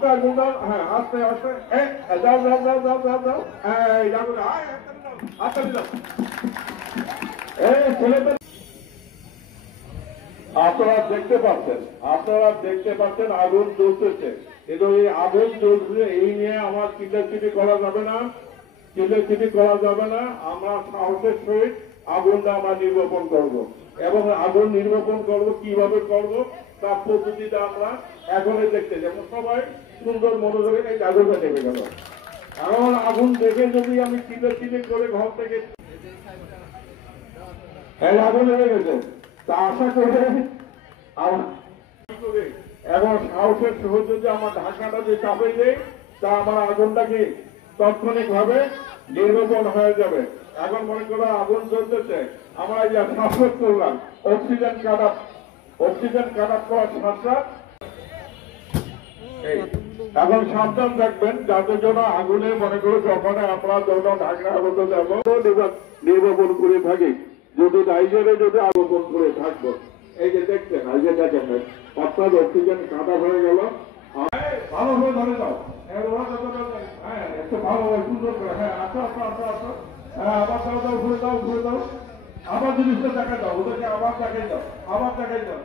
আস্তে আগুন দাও, হ্যাঁ আস্তে আস্তে, যাও যাও যাও যাও যাও যাও, এই আগুন আস্তে দাও, এই ছেলেদের আপনারা দেখতে পাচ্ছেন আগুন জ্বলতেছে। কিন্তু এই আগুন জ্বলছে এই নিয়ে আমার চিল্লাচিল্লি করা যাবে না, আমরা সাহসের সহিত আগুনটা আমরা নির্বাপন করব এবং আগুন নির্বাপন করব কিভাবে করব তার পদ্ধতিটা আমরা এখনই দেখতে যাবো। সবাই সুন্দর মনোযোগে এই আগুনটা নেমে গেল। কারণ আগুন দেখে যদি আমি চিল্লাচিল্লি করে ঘর থেকে এই আগুন নেমে গেছে, তা আশা করে এবং সাহসের সহিত যদি আমার ঢাকনাটা যে চাপে দেয় তা আমার আগুনটাকে তাৎক্ষণিক ভাবে নির্বাপন হয়ে যাবে। এখন মনে করো আগুন জ্বলতেছে, আমরা যা শ্বাস করলাম অক্সিজেন কাট আপ করার শ্বাসটা। এখন সাবধান থাকবেন যাদের জন্য আগুনে মনে করো যখন আমরা যখন ঢাকনা আগুন যাবো নির্বাপন করে থাকি, যদি রাইজারে যদি আগুন করে থাকবো। এই যে দেখছেন এই যে দেখেন অর্থাৎ অক্সিজেন কাটা হয়ে গেল। ভালোভাবে ধরে দাও, হ্যাঁ একটু ভালোভাবে সুন্দর করে, হ্যাঁ আসো আসো আসো আসো, হ্যাঁ আবার দাও দাও ঘুরে দাও, আবার জিনিসটা দেখা দাও, ওদেরকে আবার দেখাই দাও।